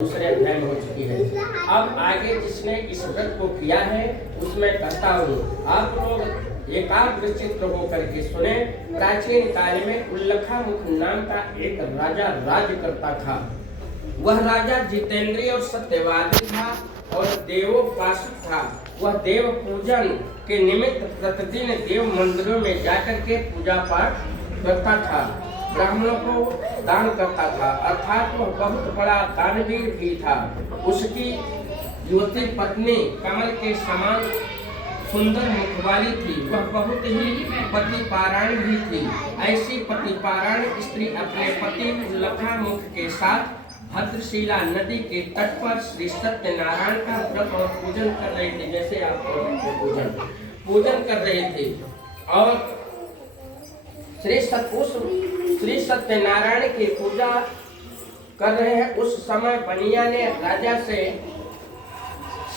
दूसरे अध्याय में हो चुकी है। अब आगे जिसने इस व्रत को किया है उसमें कहता हूँ आप लोग एकाग्र चित्त होकर के सुने। प्राचीन काल में उल्लखामुख नाम का एक राजा राज्य करता था। वह राजा जितेंद्रिय और सत्यवादी था और देवोपासक था। वह देव पूजन के निमित्त प्रतिदिन देव मंदिरों में जाकर के पूजा पाठ करता था, ब्राह्मणों को दान करता था, अर्थात वह बहुत बड़ा दानवीर भी था। उसकी युवती पत्नी कमल के समान सुंदर मुख वाली थी। वह बहुत ही पतिपारायण भी थी। ऐसी पतिपारायण स्त्री अपने पति उल्लखामुख के साथ भद्रशिला नदी के तट पर श्री सत्यनारायण का व्रत और पूजन कर रहे थे। जैसे आप पूजन कर रहे थे और श्री सत्यनारायण की पूजा कर रहे हैं। उस समय बनिया ने राजा से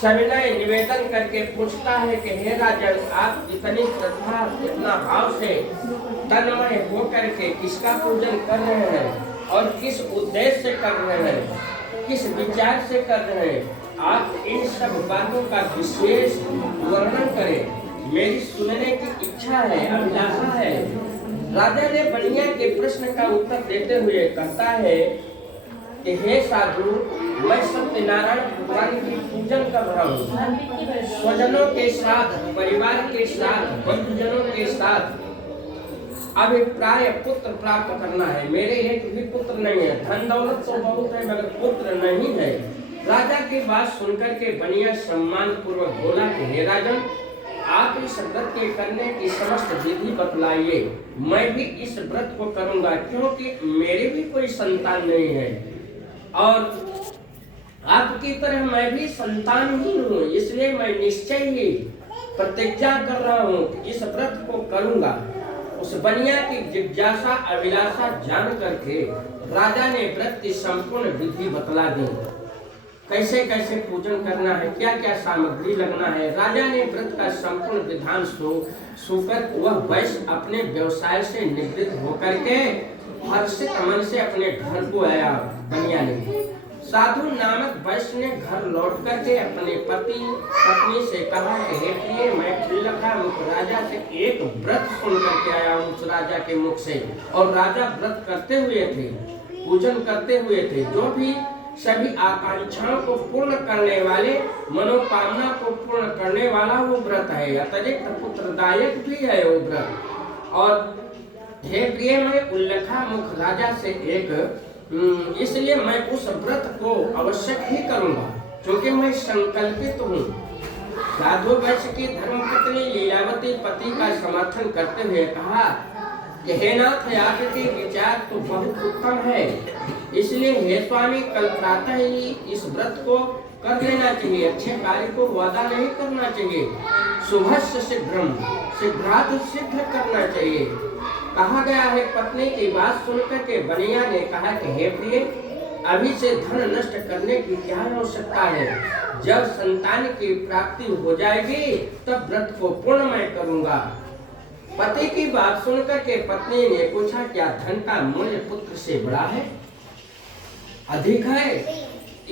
सविनय निवेदन करके पूछता है कि हे राजन, आप इतनी श्रद्धा इतना भाव से तन्मय होकर के किसका पूजन कर रहे हैं और किस उद्देश्य से कर रहे हैं, किस विचार से कर रहे हैं? आप इन सब बातों का विशेष वर्णन करें, मेरी सुनने की इच्छा है, अभिलाषा है। राजा ने बनिया के प्रश्न का उत्तर देते हुए कहता है कि हे साधु, मैं सत्यनारायण भगवान की पूजन कर रहा हूँ। स्वजनों के साथ, परिवार के साथ, बंधुजनों के साथ अभिप्राय पुत्र प्राप्त करना है। मेरे एक भी पुत्र नहीं है, धन दौलत तो बहुत है मगर पुत्र नहीं है। राजा की बात सुनकर के बनिया सम्मान पूर्वक बोला कि हे राजन, आप इस व्रत के करने की समस्त विधि बतलाइए, मैं भी इस व्रत को करूंगा, क्योंकि मेरे भी कोई संतान नहीं है और आपकी तरह मैं भी संतानहीन हूँ। इसलिए मैं निश्चय ही प्रतिज्ञा कर रहा हूँ कि इस व्रत को करूंगा। उस बनिया की जिज्ञासा अभिलाषा जान करके राजा ने व्रत की संपूर्ण विधि बतला दी। कैसे कैसे पूजन करना है, क्या क्या सामग्री लगना है। राजा ने व्रत का संपूर्ण विधान सुनकर वह वैश्य अपने व्यवसाय से निवृत्त होकर के हर्षित मन से अपने घर को आया। बनिया ने साधु नामक वैश्य ने घर लौट करके अपने पत्नी से कहा कि हे प्रिय, मैं उल्लखामुख राजा से एक व्रत सुन करके आया हूँ उस राजा के मुख से। और राजा व्रत करते हुए थे, पूजन करते हुए थे। जो भी सभी आकांक्षाओं को पूर्ण करने वाले, मनोकामना को पूर्ण करने वाला वो व्रत है। अतिरिक्त पुत्रदायक भी है वो व्रत। और हे प्रिय, मैं उल्लखामुख राजा से इसलिए मैं उस व्रत को अवश्य ही करूंगा, क्योंकि मैं संकल्पित हूँ। साधु वैश्य की धर्मपत्नी लीलावती पति का समर्थन करते हुए कहा कि हे नाथ, आपके विचार तो बहुत उत्तम है, इसलिए हे स्वामी, कल प्रातः ही इस व्रत को कर लेना चाहिए। अच्छे कार्य को वादा नहीं करना चाहिए। शुभस्य शीघ्रम, शीघ्रात शीघ्र करना चाहिए कहा गया है। पत्नी की बात सुनकर के बनिया ने कहा कि हे प्रिय, अभी से धन नष्ट करने की क्या आवश्यकता है? जब संतान की प्राप्ति हो जाएगी तब व्रत को पूर्ण मैं करूंगा। पति की बात सुनकर के पत्नी ने पूछा, क्या धन का मूल्य पुत्र से बड़ा है, अधिक है?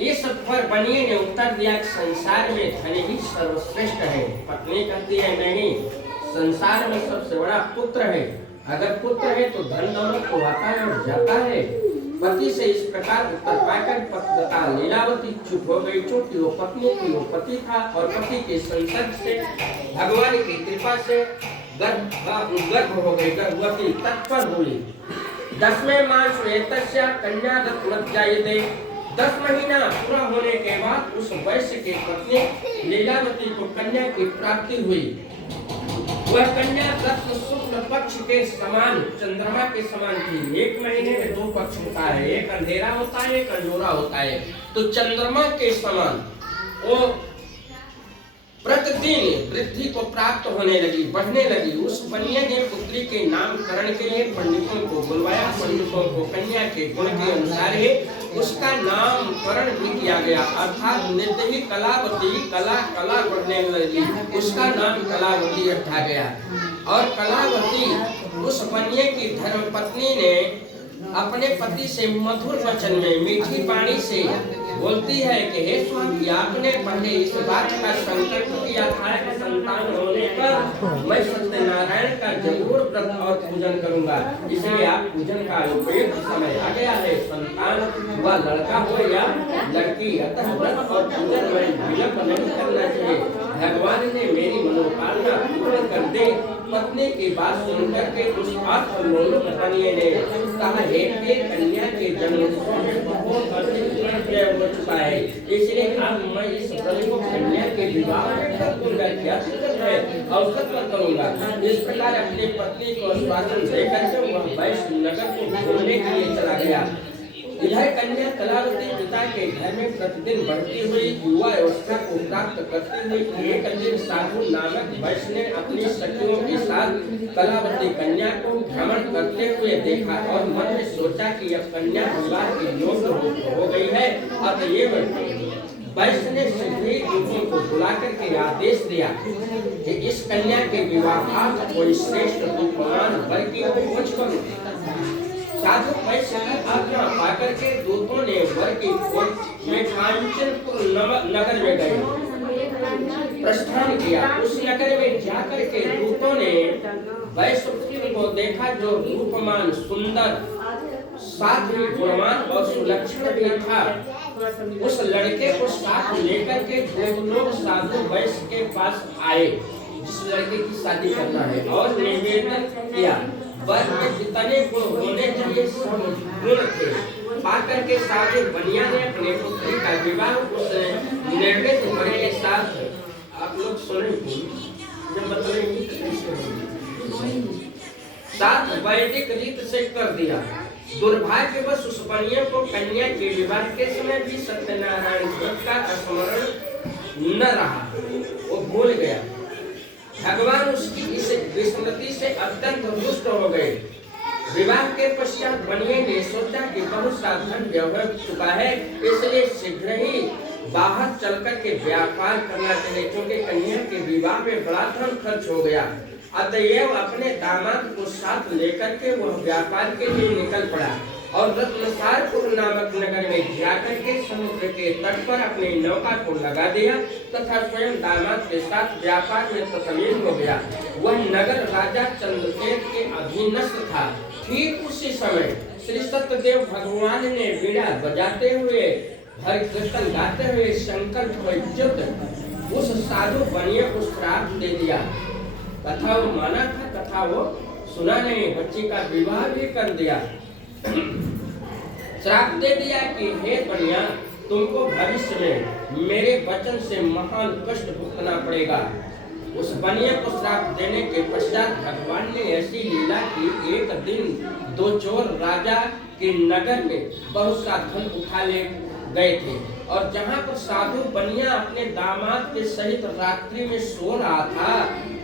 इस पर बनिए ने उत्तर दिया कि संसार में धन ही सर्वश्रेष्ठ है। पत्नी कहती है नहीं, संसार में सबसे बड़ा पुत्र है। अगर पुत्र है तो धन दौलत तो आता है और जाता है। पति से इस प्रकार उत्तर पाकर पतिव्रता लीलावती चुप हो गई, क्योंकि वो पत्नी थी, वो पति था और पति के संसर्ग से भगवान की कृपा से गर्भ हो गई, गर्भवती तत्पर हुई। 10वें मास एतस्या कन्या दत्तमध्यायते। 10 महीना पूरा होने के बाद उस वैश्य के पत्नी लीलावती को कन्या की प्राप्ति हुई। वह कन्या रत्न शुक्ल पक्ष के समान, चंद्रमा के समान थी। 1 महीने में 2 पक्ष होता है, एक अंधेरा होता है, एक अंजोरा होता है। तो चंद्रमा के समान वो प्रतिदिन वृद्धि को प्राप्त होने लगी, बढ़ने लगी। उस बनिया ने पुत्री के नामकरण के लिए पंडितों को बुलवाया। पंडितों को कन्या के गुण के अनुसार ही उसका नामकरण भी किया गया, अर्थात नित्य ही कलावती, कला बढ़ने लगी, उसका नाम कलावती रखा गया। और कलावती उस बनिया की धर्मपत्नी ने अपने पति से मधुर वचन में मीठी वाणी से बोलती है कि हे स्वामी, आपने पहले इस बात का संकल्प किया था कि संतान होने पर मैं सत्यनारायण का जरूर व्रत और पूजन करूंगा, इसलिए आप पूजन का उपयुक्त समय आ गया है। संतान व लड़का हो या लड़की, अतः व्रत और पूजन में विलंब नहीं करना चाहिए। भगवान ने मेरी मनोकामना पूर्ण कर दी। पत्नी की बात सुनकर के उस अर्थलोलुप बनिए ने कहा, हे कन्या के जन्मोत्सव में बहुत अधिक हो चुका है, इसलिए अब मैं इस प्रमुख कन्या के विवाह में कर दूंगा, क्या दिक्कत है, अवसर पर करूंगा। इस प्रकार अपनी पत्नी को आश्वासन देकर के वह वैश्य नगर को घूमने के लिए चला गया। इधर कन्या कलावती पिता के घर में प्रतिदिन बढ़ती हुई युवा अवस्था को प्राप्त करती हुई एक दिन साधु नामक वैश्य ने अपनी सखियों के साथ कलावती कन्या को भ्रमण करते हुए देखा और मन में सोचा कि अब कन्या विवाह की योग्य हो गई है। अतएव वैश्य ने शीघ्र ही दूतों को बुलाकर के आदेश दिया कि इस कन्या के विवाहार्थ कोई श्रेष्ठ रूपवान वर की खोज करो। साधु वैश्य की आज्ञा पाकर के दूतों ने वर की खोज में कांचनपुर नगर में गए, प्रस्थान किया। उस नगर में जाकर के दूतों ने वैश्य को देखा जो रूपमान, सुंदर, साथ ही गुणवान और सुलक्षण भी था। उस लड़के को साथ लेकर के दो लोग साधु वैश्य के पास आए जिस लड़के की शादी करना है, और निवेदन किया। वर में जितने गुण होने चाहिए सब गुण थे। पाकर के साधु बनिया ने अपने पुत्री का विवाह उस निर्मित वर के साथ, आप लोग सुने जब बताएंगे साथ वैदिक रीत से कर दिया। दुर्भाग्यवश उस बनिया को कन्या के विवाह के समय भी सत्यनारायण व्रत का स्मरण न रहा, वो भूल गया। भगवान उसकी इस विस्मृति से अत्यंत रुष्ट हो गए। विवाह के पश्चात बनिए ने सोचा कि बहुत सा धन व्यय हो चुका है, इसलिए शीघ्र ही बाहर चलकर के व्यापार करना चाहिए, क्योंकि कन्या के विवाह में बड़ा धन खर्च हो गया। अतएव अपने दामाद को साथ लेकर के वह व्यापार के लिए निकल पड़ा और रत्नसारपुर नामक नगर में जाकर के समुद्र के तट पर अपनी नौका को लगा दिया तथा स्वयं दामाद के साथ व्यापार में तत्लीन हो गया। वह नगर राजा चंद्रसेन के अधीनस्थ था। ठीक उसी समय श्री सत्यदेव भगवान ने वीणा बजाते हुए हरि कीर्तन गाते हुए संकल्प युक्त उस साधु बनिए को श्राप दे दिया। कथा वो माना था, कथा वो सुना नहीं, बच्ची का विवाह भी कर दिया। श्राप दे दिया कि हे बनिया, तुमको भविष्य में मेरे वचन से महान कष्ट भुगतना पड़ेगा। उस बनिया को श्राप देने के पश्चात भगवान ने ऐसी लीला की, एक दिन दो चोर राजा के नगर में बहुत सा धन उठा ले गए थे और जहाँ पर साधु बनिया अपने दामाद के सहित रात्रि में सो रहा था,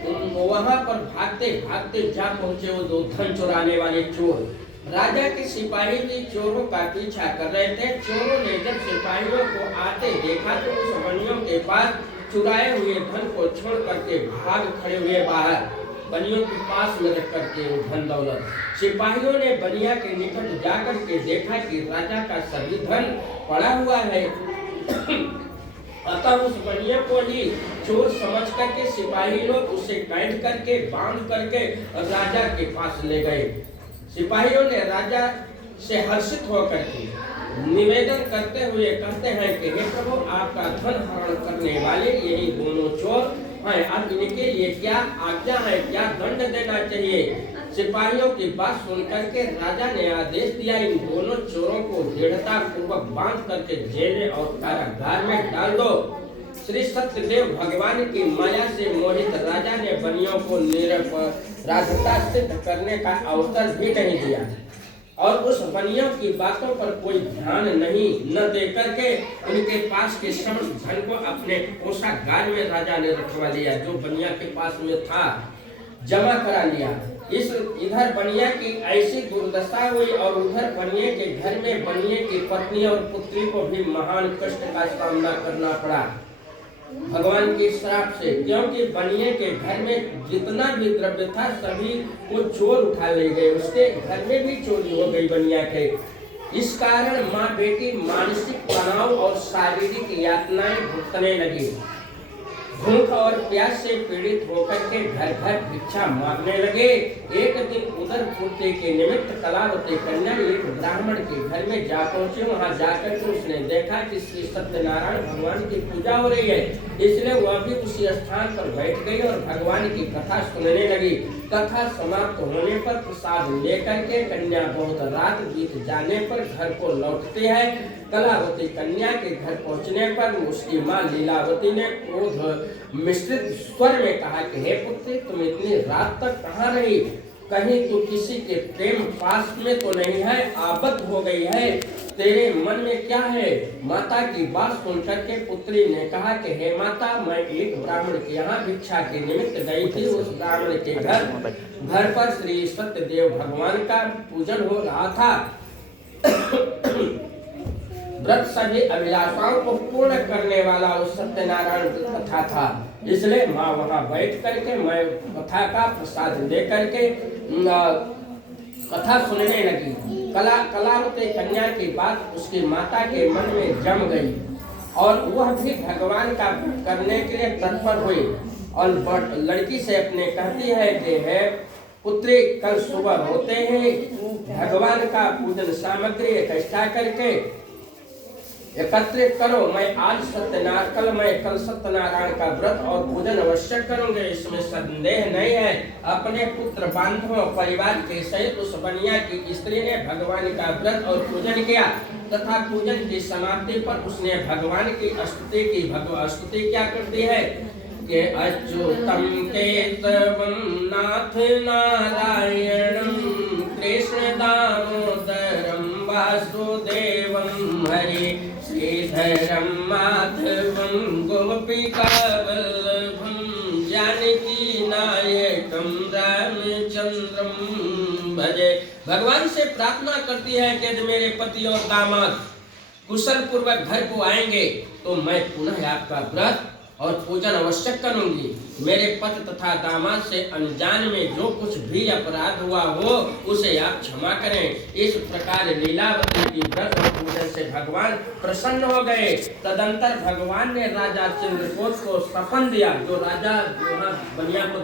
वहाँ पर भागते भागते जा पहुँचे वो दो धन चुराने वाले चोर। राजा के सिपाही भी चोरों का पीछा कर रहे थे। चोरों ने जब सिपाहियों को आते देखा तो उस बनियों के पास चुराए हुए धन को छोड़ करके भाग खड़े हुए बाहर, बनियों के पास में रख करके वो धन दौलत। सिपाहियों ने बनिया के निकट जाकर के देखा कि राजा का सभी धन पड़ा हुआ है। अतः उस बनिया को ही चोर समझ करके सिपाही लोग उसे कैद करके बांध करके राजा के पास ले गए। सिपाहियों ने राजा से हर्षित होकर के निवेदन करते हुए कहते हैं कि हे प्रभु, आपका धन हरण करने वाले यही दोनों चोर हैं, अब इनके लिए क्या आज्ञा है, क्या दंड देना चाहिए। सिपाहियों की बात सुनकर के राजा ने आदेश दिया, इन दोनों चोरों को दृढ़ता पूर्वक बांध करके जेल और कारागार में डाल दो। श्री सत्यदेव भगवान की माया से मोहित राजा ने बनियों को निरपराधता सिद्ध करने का अवसर भी नहीं दिया और उस बनियों की बातों पर कोई ध्यान नहीं न दे करके उनके पास के समस्त धन को अपने कोषागार में राजा ने रखवा लिया, जो बनिया के पास में था जमा करा लिया। इधर बनिया की ऐसी दुर्दशा हुई और उधर बनिए के घर में बनिए की पत्नी और पुत्री को भी महान कष्ट का सामना करना पड़ा। भगवान के श्राप से, क्योंकि बनिए के घर में जितना भी द्रव्य था सभी वो चोर उठा ले गए, उसके घर में भी चोरी हो गई बनिया के। इस कारण माँ बेटी मानसिक तनाव और शारीरिक यातनाएं भुगतने लगी। भूख और प्यास से पीड़ित होकर के घर घर भिक्षा मांगने लगे। एक दिन उदर पूर्ति के निमित्त कलावती कन्या एक ब्राह्मण के घर में जा पहुंची। वहां जाकर के उसने देखा कि श्री सत्यनारायण भगवान की पूजा हो रही है, इसलिए वह भी उसी स्थान पर बैठ गई और भगवान की कथा सुनने लगी। कथा समाप्त होने पर प्रसाद लेकर के कन्या बहुत रात बीत जाने पर घर को लौटती है। कलावती कन्या के घर पहुंचने पर उसकी माँ लीलावती ने क्रोध मिश्रित स्वर में कहा कि हे पुत्री, तुम इतनी रात तक कहाँ रही? कहीं तू किसी के प्रेम पास में तो नहीं है, आबद्ध हो गई है? तेरे मन में क्या है? माता की बात सुनकर के पुत्री ने कहा कि हे माता, मैं एक ब्राह्मण के यहाँ भिक्षा के निमित्त गई थी। उस ब्राह्मण के घर पर श्री सत्यदेव भगवान का पूजन हो रहा था। व्रत सभी अभिलाषाओं को पूर्ण करने वाला उस सत्यनारायण कथा था, इसलिए माँ वहाँ बैठ करके मैं कथा का प्रसाद लेकर के कथा सुनने लगी। कलावती कन्या की बात उसकी माता के मन में जम गई और वह भी भगवान का करने के लिए तत्पर हुई और लड़की से अपने कहती है कि है पुत्री, कल सुबह होते हैं भगवान का पूजन सामग्री इकट्ठा करके एकत्रित करो। मैं आज कल सत्यनारायण का व्रत और पूजन अवश्य करूंगे, इसमें संदेह नहीं है। अपने पुत्र बांधवों परिवार के सहित उस बनिया की स्त्री ने भगवान का व्रत और पूजन किया तथा पूजन की समाप्ति पर उसने भगवान की स्तुति की। स्तुति क्या करती है कि अच्युतम केशवम नाथ नारायणम कृष्ण दामोदरम वासुदेवम हरि श्रीधरम माधवम गोपिका वल्लभम जानकी नायकम रामचंद्रम भजे। भगवान से प्रार्थना करती है कि यदि मेरे पति और दामाद कुशल पूर्वक घर को आएंगे तो मैं पुनः आपका व्रत और पूजन अवश्य करूंगी। मेरे पति तथा दामाद से अनजान में जो कुछ भी अपराध हुआ हो उसे आप क्षमा करें। इस प्रकार लीलावती की व्रत और पूजन से भगवान प्रसन्न हो गए। तदंतर भगवान ने राजा चित्रकोट को सपन दिया, जो राजा बनिया को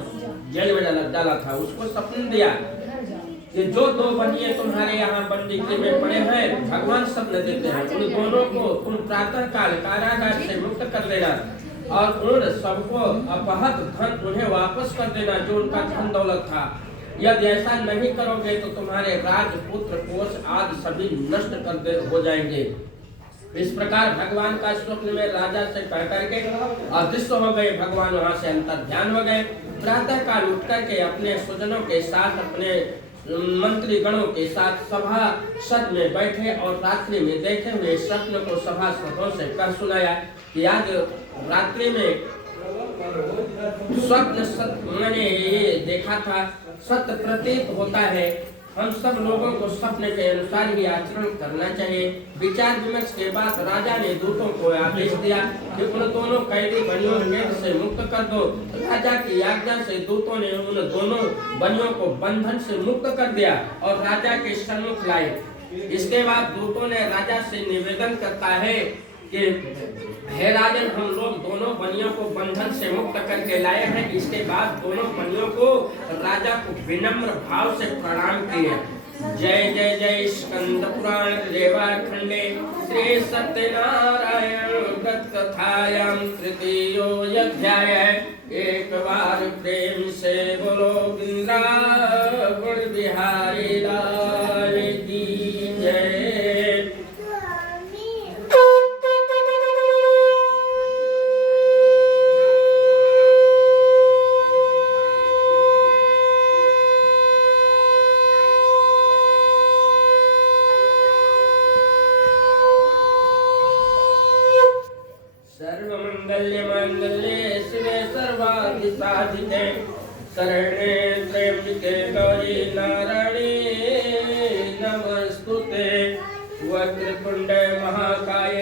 जेल में डाला था, उसको सपन दिया कि जो दो बनिए तुम्हारे यहाँ बंदी में पड़े हैं, भगवान सपने देते हैं, उन दोनों को तुम प्रातः काल कारागार से मुक्त कर देना और उन सबको अपहत धन उन्हें वापस कर देना जो उनका धन दौलत था। यदि ऐसा नहीं करोगे तो तुम्हारे राजपुत्र कोष आदि सभी नष्ट हो जाएंगे। इस प्रकार भगवान का स्वप्न में राजा से कह करके अदृश्य हो गए। भगवान वहां से अंतर ध्यान हो गए। प्रातः काल उठ करके अपने स्वजनों के साथ, अपने मंत्री गणों के साथ सभा सद में बैठे और रात्रि में देखे हुए स्वप्न को सभासदों से कह सुनाया कि आज रात्रि में स्वप्न मैंने ये देखा था, सत्य प्रतीत होता है। हम सब लोगों को स्वप्न के अनुसार ही आचरण करना चाहिए। विचार विमर्श के बाद राजा ने दूतों को आदेश दिया कि उन दोनों कैदी बनियों से मुक्त कर दो। राजा की आज्ञा से दूतों ने उन दोनों बनियों को बंधन से मुक्त कर दिया और राजा के सम्मुख लाए। इसके बाद दूतों ने राजा से निवेदन करता है कि हे राजन, हम लोग दोनों बनियों को बंधन से मुक्त करके लाए हैं। इसके बाद दोनों बनियों को राजा को विनम्र भाव से प्रणाम किए। जय जय जय स्कंद पुराण रेवाखंडे श्री सत्यनारायण व्रत कथायां तृतीयोऽध्याय। एक बार प्रेम से बोलो वृंदावन बिहारी लाल की जय। सर्वमंगल्ये शिवे सर्वाधिसाधिके शरणे त्र्यंबके गौरी नारायणी नमस्तुते। वक्रतुंड महाकाय